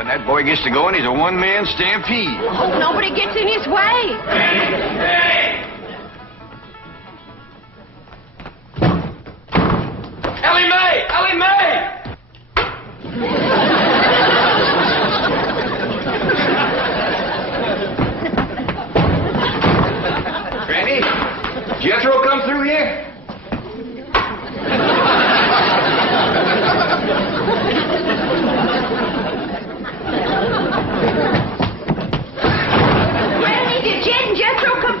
When that boy gets to going, he's a one-man stampede. Hope nobody gets in his way. Hey! Ellie Mae! Ellie Mae! Granny, Jethro come through here? Granny, did Jed and Jethro come?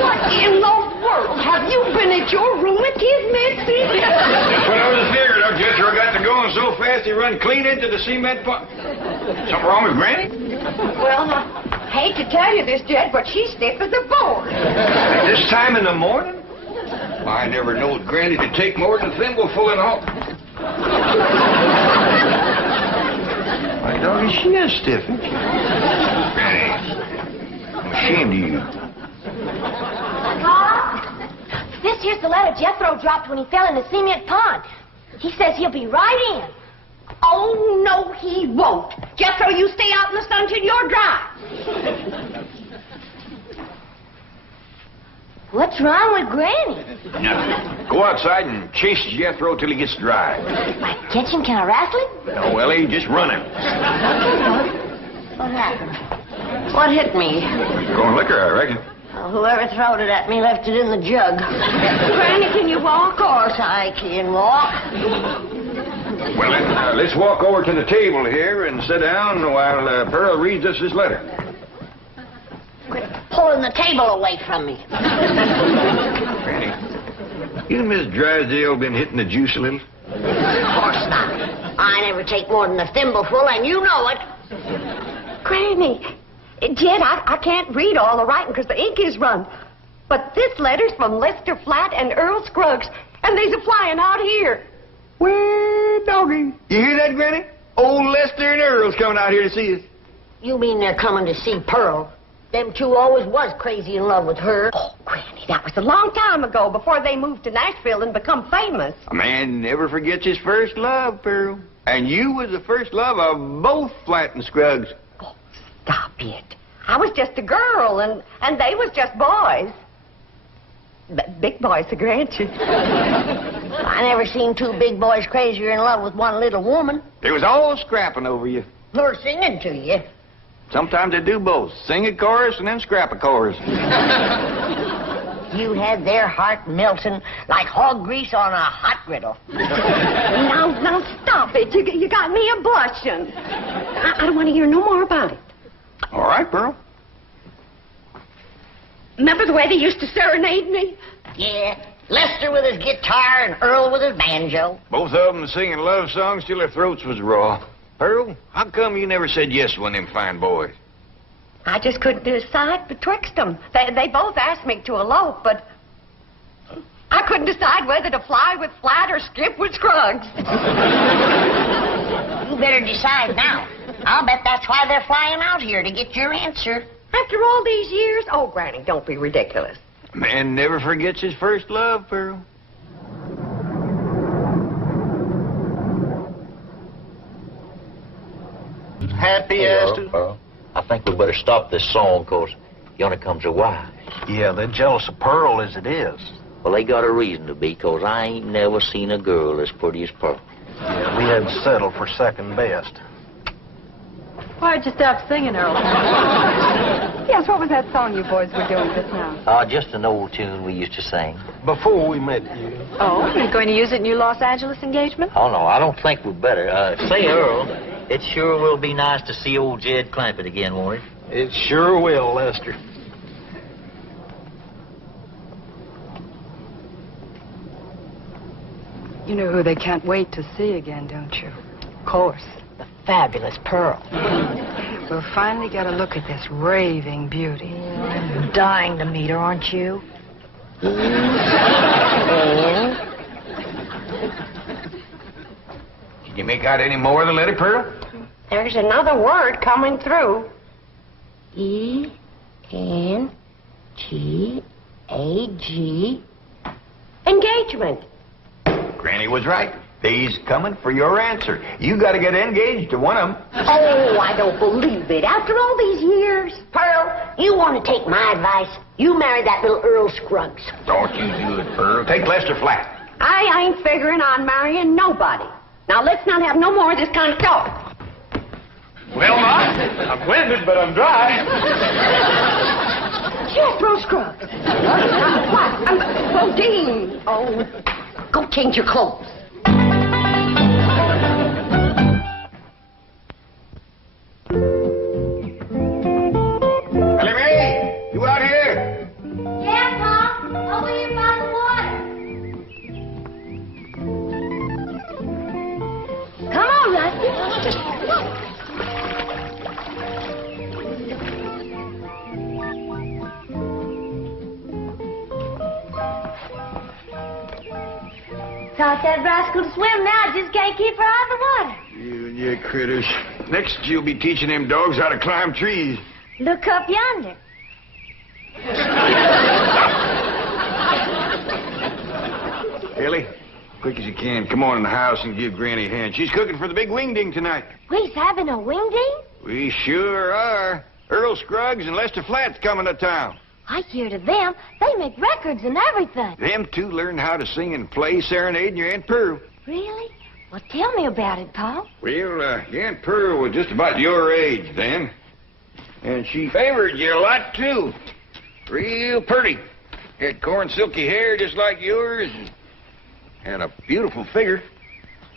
What in the world? Have you been at your rheumatism, Mitzi? That's what I was figuring. Our Jethro got to going so fast he run clean into the cement pot. Something wrong with Granny? Well, I hate to tell you this, Jed, but she's stiff as a board. At this time in the morning? I never knowed Granny to take more than a thimbleful and all. My doggy, she is stiff, isn't she? Granny, I'm ashamed of you. This here's the letter Jethro dropped when he fell in the cement pond. He says he'll be right in. Oh, no, he won't. Jethro, you stay out in the sun till you're dry. What's wrong with Granny? Now, go outside and chase Jethro till he gets dry. Like catch him, can I wrestle him? No, Ellie, just run him. What happened? What hit me? Going liquor, I reckon. Well, whoever throwed it at me left it in the jug. Granny, can you walk? Of course I can walk. Well, then, let's walk over to the table here and sit down while Pearl reads us this letter. Quit pulling the table away from me. Granny, you and Miss Drysdale been hitting the juice a little? Of course not. I never take more than a thimbleful, and you know it. Granny, Jed, I can't read all the writing because the ink is run. But this letter's from Lester Flatt and Earl Scruggs, and they's a-flying out here. Well, doggy. You hear that, Granny? Old Lester and Earl's coming out here to see us. You mean they're coming to see Pearl? Them two always was crazy in love with her. Oh, Granny, that was a long time ago, before they moved to Nashville and become famous. A man never forgets his first love, Pearl. And you was the first love of both Flatt and Scruggs. Oh, stop it. I was just a girl, and they was just boys. Big boys, the grant you. I never seen two big boys crazier in love with one little woman. They was all scrapping over you. Or singing to you. Sometimes they do both. Sing a chorus and then scrap a chorus. You had their heart melting like hog grease on a hot griddle. Now, stop it. You got me a blushing. I don't want to hear no more about it. All right, Pearl. Remember the way they used to serenade me? Yeah, Lester with his guitar and Earl with his banjo. Both of them singing love songs till their throats was raw. Pearl, how come you never said yes to one of them fine boys? I just couldn't decide betwixt them. They both asked me to elope, but I couldn't decide whether to fly with Flatt or skip with Scruggs. You better decide now. I'll bet that's why they're flying out here, to get your answer. After all these years? Oh, Granny, don't be ridiculous. A man never forgets his first love, Pearl. Happy as to... I think we better stop this song, 'cause yonder comes her wife. Yeah, they're jealous of Pearl as it is. Well, they got a reason to be, 'cause I ain't never seen a girl as pretty as Pearl. Yeah, we had to settle for second best. Why'd you stop singing, Earl? Yes, what was that song you boys were doing just now? Just an old tune we used to sing. Before we met you. Oh, you're going to use it in your Los Angeles engagement? Oh, no, I don't think we better. Say, Earl, it sure will be nice to see old Jed Clampett again, won't it? It sure will, Lester. You know who they can't wait to see again, don't you? Of course. The fabulous Pearl. We'll finally get a look at this raving beauty. I'm dying to meet her, aren't you? Can you make out any more of the letter, Pearl? There's another word coming through. E-N-G-A-G. Engagement. Granny was right. They's coming for your answer. You got to get engaged to one of them. Oh, I don't believe it. After all these years. Pearl, you want to take my advice? You marry that little Earl Scruggs. Don't you do it, Pearl. Take Lester Flat. I ain't figuring on marrying nobody. Now, let's not have no more of this kind of talk. Well, Ma, I'm winded, but I'm dry. Jethro Scruggs. What? Bodine. Oh, go change your clothes. Ellie Mae, you out here? Yeah, Pop. Over here by the water. Come on, Rusty. Taught that rascal to swim now, just can't keep her out of the water. You and your critters. Next, you'll be teaching them dogs how to climb trees. Look up yonder. Ellie, quick as you can, come on in the house and give Granny a hand. She's cooking for the big Wingding tonight. We's having a wingding? We sure are. Earl Scruggs and Lester Flat's coming to town. I hear to them, they make records and everything. Them two learned how to sing and play serenading your Aunt Pearl. Really? Well, tell me about it, Pa. Well, your Aunt Pearl was just about your age then. And she favored you a lot, too. Real pretty. Had corn silky hair just like yours. And had a beautiful figure.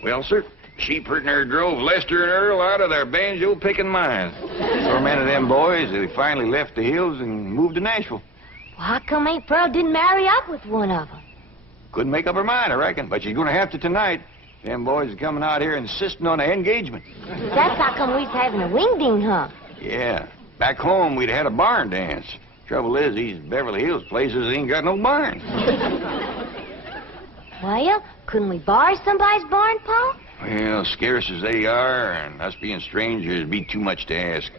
Well, sir, she pretty near drove Lester and Earl out of their banjo-picking minds. So many of them boys, they finally left the hills and moved to Nashville. Well, how come Aunt Pearl didn't marry up with one of them? Couldn't make up her mind, I reckon, but she's going to have to tonight. Them boys are coming out here insisting on an engagement. That's how come we's having a wingding, huh? Yeah. Back home, we'd had a barn dance. Trouble is, these Beverly Hills places ain't got no barn. Well, couldn't we borrow somebody's barn, Pa? Well, scarce as they are, and us being strangers, it'd be too much to ask.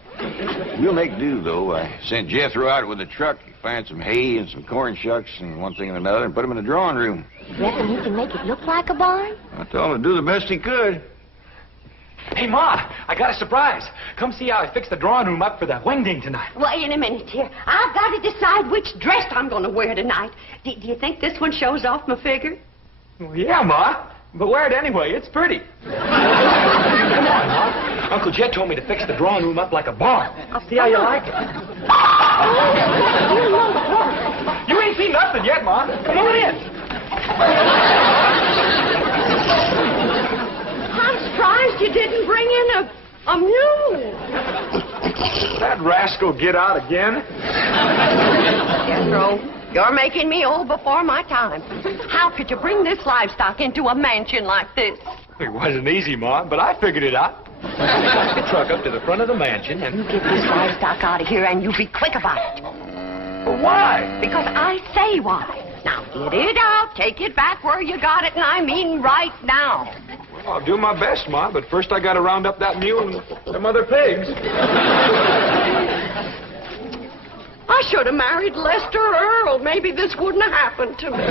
We'll make do, though. I sent Jethro out with a truck to find some hay and some corn shucks and one thing and another and put them in the drawing room. You reckon he can make it look like a barn? I told him to do the best he could. Hey, Ma, I got a surprise. Come see how I fixed the drawing room up for the wingding tonight. Wait a minute here. I've got to decide which dress I'm going to wear tonight. Do you think this one shows off my figure? Well, yeah, Ma, but wear it anyway. It's pretty. Come on, Ma. Uncle Jet told me to fix the drawing room up like a barn. I'll see how you like it. You ain't seen nothing yet, Ma. Come on in. I'm surprised you didn't bring in a mule. That rascal get out again? Jethro, you're making me old before my time. How could you bring this livestock into a mansion like this? It wasn't easy, Ma, but I figured it out. I took the truck up to the front of the mansion and... You get this livestock out of here and you be quick about it. Well, why? Because I say why. Now, get it out, take it back where you got it, and I mean right now. Well, I'll do my best, Ma, but first I gotta round up that mule and them other pigs. I should have married Lester Earl. Maybe this wouldn't have happened to me.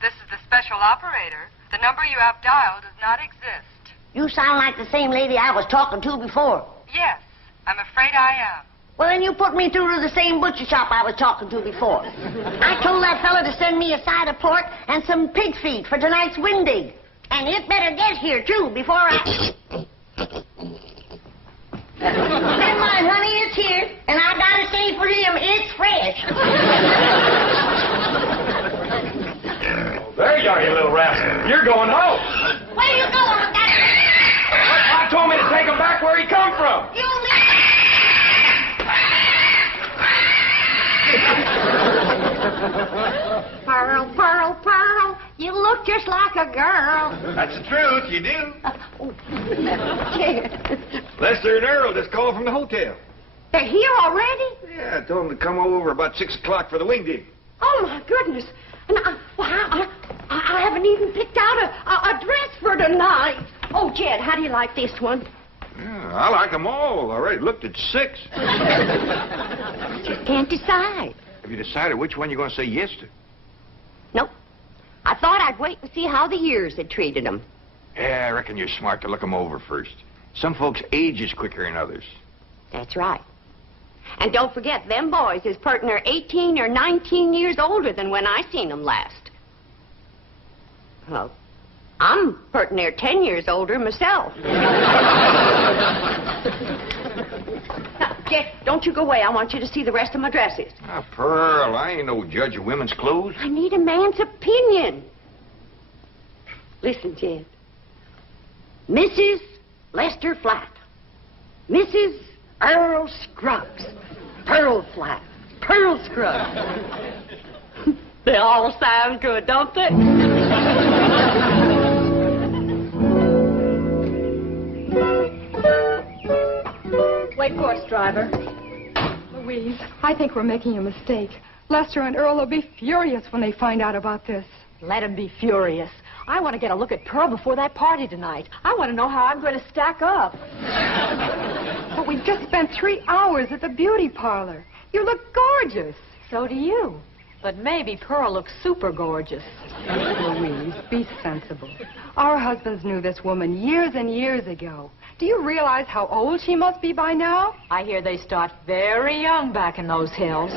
This is the special operator. The number you have dialed does not exist. You sound like the same lady I was talking to before. Yes, I'm afraid I am. Well, then you put me through to the same butcher shop I was talking to before. I told that fella to send me a side of pork and some pig feet for tonight's wingding. And it better get here, too, before I... Never mind, honey, it's here. And I gotta say for him, it's fresh. There you are, you little rascal. You're going home. Where you going with that? I told me to take him back where he come from. You Pearl, Pearl, Pearl, you look just like a girl. That's the truth, you do. Yeah. Lester and Earl just called from the hotel. They're here already? Yeah, I told them to come over about 6 o'clock for the wingding. Oh, my goodness. And I haven't even picked out a dress for tonight. Oh, Jed, how do you like this one? Yeah, I like them all. I already looked at 6. Just can't decide. Have you decided which one you're going to say yes to? Nope. I thought I'd wait and see how the years had treated them. Yeah, I reckon you're smart to look them over first. Some folks age is quicker than others. That's right. And don't forget, them boys is pertin' are 18 or 19 years older than when I seen them last. Well, I'm pertin' near 10 years older myself. Now, Jeff, don't you go away. I want you to see the rest of my dresses. Ah, Pearl, I ain't no judge of women's clothes. I need a man's opinion. Listen, Jed. Mrs. Lester Flat. Mrs. Earl Scruggs. Pearl Flat. Pearl Scruggs. They all sound good, don't they? Wait, course, driver. Louise, I think we're making a mistake. Lester and Earl will be furious when they find out about this. Let him be furious. I want to get a look at Pearl before that party tonight. I want to know how I'm going to stack up. But we've just spent 3 hours at the beauty parlor. You look gorgeous. So do you. But maybe Pearl looks super gorgeous. Louise, be sensible. Our husbands knew this woman years and years ago. Do you realize how old she must be by now? I hear they start very young back in those hills.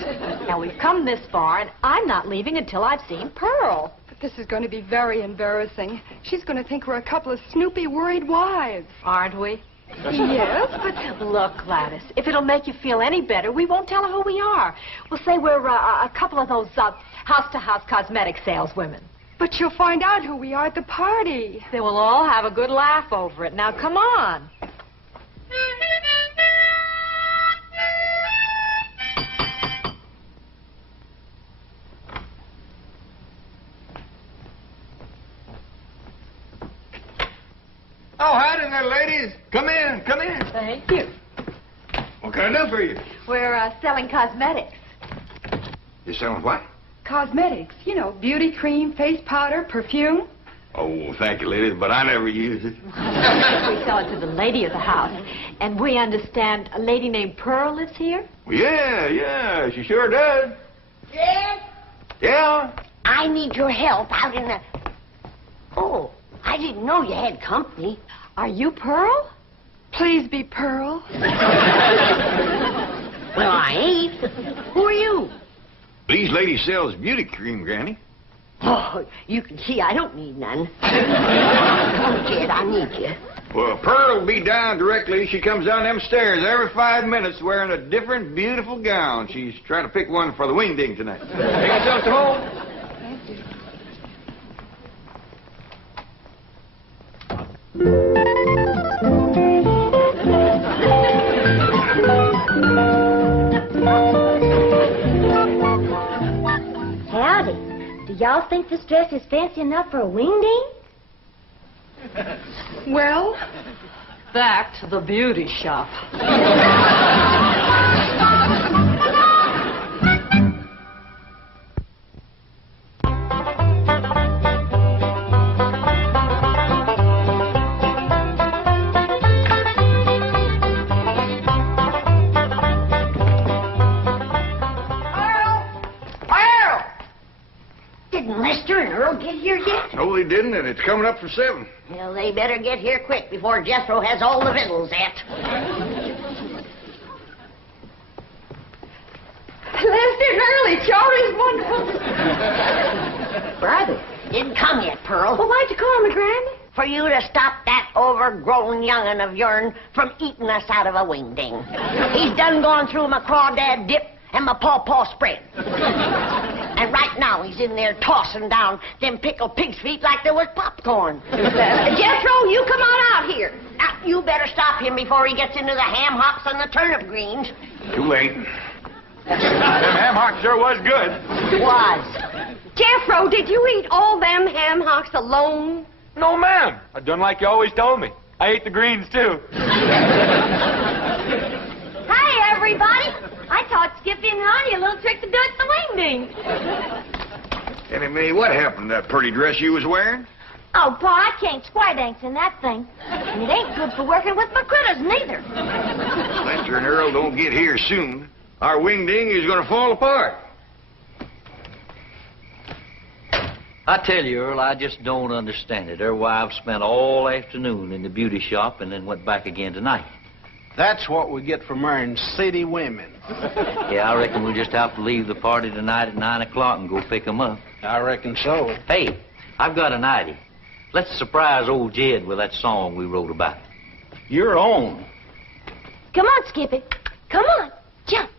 Now, we've come this far, and I'm not leaving until I've seen Pearl. But this is going to be very embarrassing. She's going to think we're a couple of snoopy, worried wives. Aren't we? Yes, but... Look, Gladys, if it'll make you feel any better, we won't tell her who we are. We'll say we're a couple of those house-to-house cosmetic saleswomen. But you'll find out who we are at the party. They will all have a good laugh over it. Now, come on. Oh, howdy there, ladies. Come in, come in. Thank you. What can I do for you? We're selling cosmetics. You selling what? Cosmetics, you know, beauty cream, face powder, perfume. Oh, thank you, ladies, but I never use it. We sell it to the lady of the house. And we understand a lady named Pearl lives here? Yeah, she sure does. Yes? Yeah? I need your help out in the... Oh, I didn't know you had company. Are you Pearl? Please be Pearl. Well, I ain't. Who are you? These ladies sells beauty cream, Granny. Oh, you can see I don't need none. Come, kid, I need you. Well, Pearl will be down directly. She comes down them stairs every 5 minutes wearing a different beautiful gown. She's trying to pick one for the Wingding tonight. Take yourself to home. Thank you. Howdy. Do y'all think this dress is fancy enough for a Wingding? Well, Back to the beauty shop. Didn't Lester and Earl get here yet? No, they didn't, and it's coming up for 7. Well, they better get here quick before Jethro has all the victuals at. Lester and Earl, it sure is wonderful. Brother, didn't come yet, Pearl. Well, why'd you call me, Granny? For you to stop that overgrown young'un of yourn from eating us out of a Wingding. He's done gone through my crawdad dip and my pawpaw spread. And right now he's in there tossing down them pickled pig's feet like they was popcorn. Jethro, you come on out here. Now, you better stop him before he gets into the ham hocks and the turnip greens. Too late. Them ham hocks sure was good. Was. Jethro, did you eat all them ham hocks alone? No, ma'am. I done like you always told me. I ate the greens, too. Hi, everybody. I taught Skippy and Ronnie a little trick to do at the Wingding. Annie Mae, what happened to that pretty dress you was wearing? Oh, Pa, I can't square dance in that thing. And it ain't good for working with my critters, neither. Lester and Earl don't get here soon, our Wingding is going to fall apart. I tell you, Earl, I just don't understand it. Their wives spent all afternoon in the beauty shop and then went back again tonight. That's what we get for marrying city women. Yeah, I reckon we'll just have to leave the party tonight at 9 o'clock and go pick 'em up. I reckon so. Hey, I've got an idea. Let's surprise old Jed with that song we wrote about. Your own. Come on, Skippy. Come on. Jump.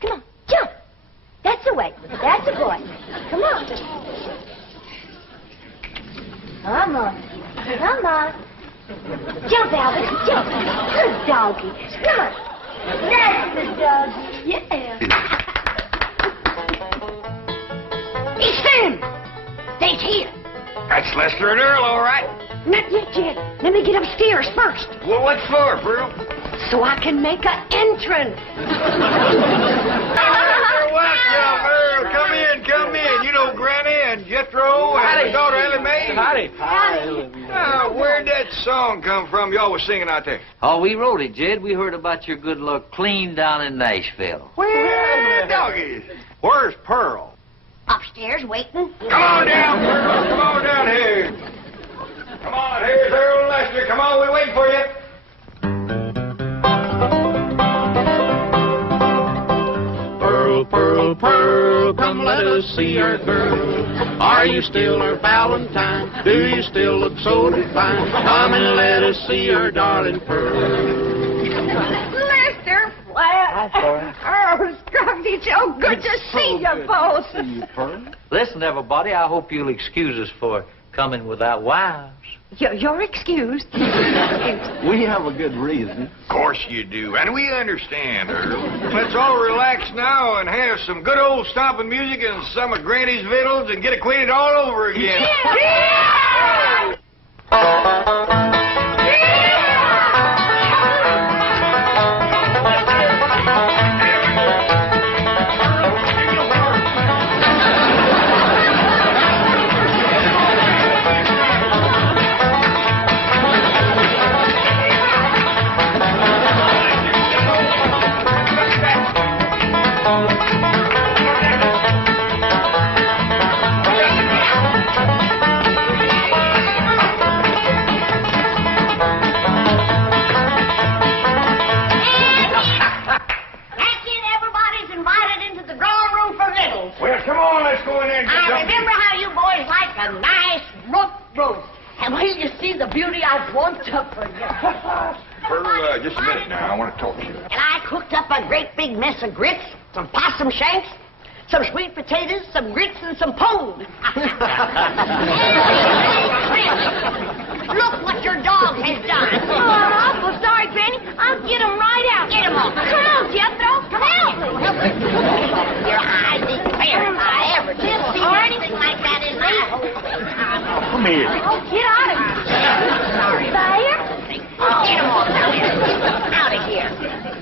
Come on, jump. That's the way. That's the boy. Come on. Come on. Come on. Jump, Albert. Jump. Good doggy. Come on. That's the doggy. Yeah. He's him. They's here. That's Lester and Earl, all right. Not yet, Jed. Let me get upstairs first, Well, what for, Pearl? so I can make an entrance. Welcome, Earl. Come in, come in. You know Granny and Jethro and daughter Ellie Mae. Howdy. Where'd that song come from y'all was singing out there? Oh, we wrote it, Jed. We heard about your good luck clean down in Nashville. Where doggies? Where's Pearl? Upstairs waiting. Come on down, Pearl. Come on down here. Come on, here's Earl and Lester. Come on, we're waiting for you. Pearl, Pearl, Pearl, come let us see our girl. Are you still our Valentine? Do you still look so divine? Come and let us see our darling Pearl. Lester, Flat, Earl, Scruggsy, so good to see you both. Listen, everybody, I hope you'll excuse us for coming without wives. You're excused. We have a good reason. Of course you do, and we understand, Earl. Let's all relax now and have some good old stomping music and some of Granny's victuals and get acquainted all over again. Just a minute now. I want to talk to you. And I cooked up a great big mess of grits, some possum shanks, some sweet potatoes, some grits, and some pone. Look what your dog has done. Oh, I'm awful sorry, Granny. I'll get him right out. Get him off. Come on, Jethro. Come help me. Your eyes didn't fair if I ever did see anything like that in my whole time. Come here. Oh, get out of here. Sorry. Fire? Get him off now. Out of here.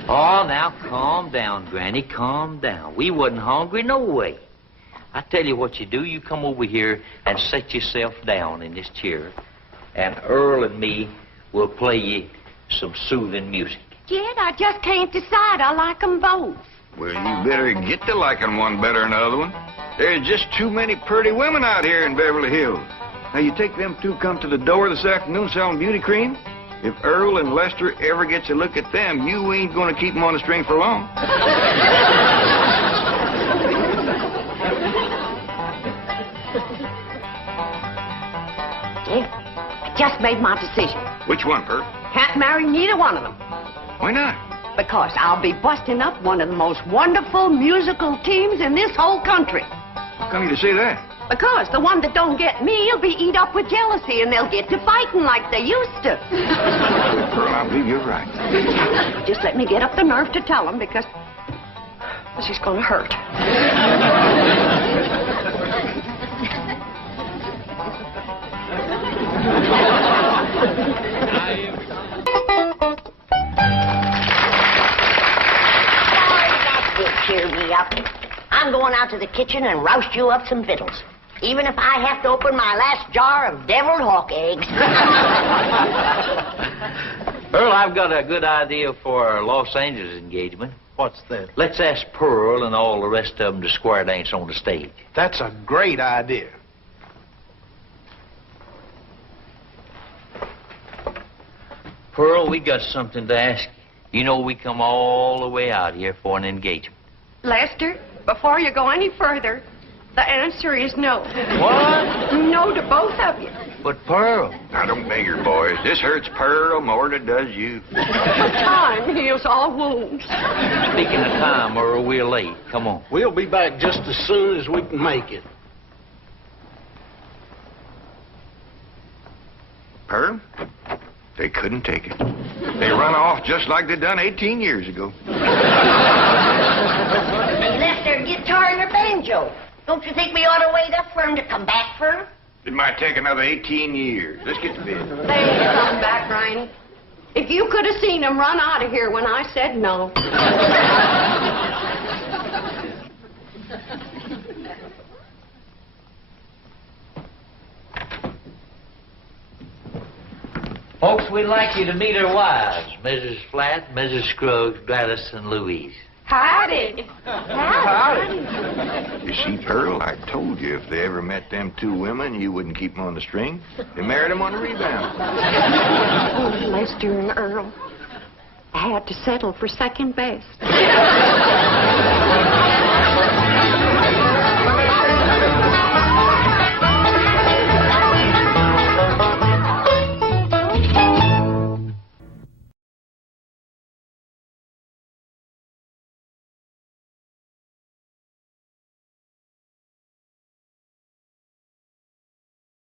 Oh, now calm down, Granny, calm down. We wasn't hungry no way. I tell you what you do. You come over here and set yourself down in this chair, and Earl and me will play you some soothing music. Jed, I just can't decide. I like 'em both. Well, you better get to liking one better than the other one. There's just too many pretty women out here in Beverly Hills. Now, you take them two come to the door this afternoon selling beauty cream. If Earl and Lester ever gets a look at them, you ain't going to keep them on the string for long. Jed, I just made my decision. Which one, Earl? Can't marry neither one of them. Why not? Because I'll be busting up one of the most wonderful musical teams in this whole country. How come you to say that? Because the one that don't get me will be eat up with jealousy, and they'll get to fighting like they used to. Earl, I believe you're right. Just let me get up the nerve to tell them, because this is going to hurt. Cheer me up. I'm going out to the kitchen and roust you up some victuals. Even if I have to open my last jar of deviled hawk eggs. Earl, I've got a good idea for our Los Angeles engagement. What's that? Let's ask Pearl and all the rest of them to square dance on the stage. That's a great idea. Pearl, we got something to ask you. You know we come all the way out here for an engagement. Lester, before you go any further, the answer is no. What? No to both of you. But Pearl... Now, don't beg her, boys. This hurts Pearl more than it does you. Time heals all wounds. Speaking of time, Earl, we're late. Come on. We'll be back just as soon as we can make it. Pearl, they couldn't take it. They run off just like they done 18 years ago. They left their guitar and their banjo. Don't you think we ought to wait up for them to come back for them? It might take another 18 years. Let's get to bed. They ain't coming back, Riney. If you could have seen them run out of here when I said no. Folks, we'd like you to meet our wives, Mrs. Flatt, Mrs. Scruggs, Gladys, and Louise. Howdy. You see, Pearl, I told you if they ever met them two women, you wouldn't keep them on the string. They married them on the rebound. Oh, Lester and Earl. I had to settle for second best.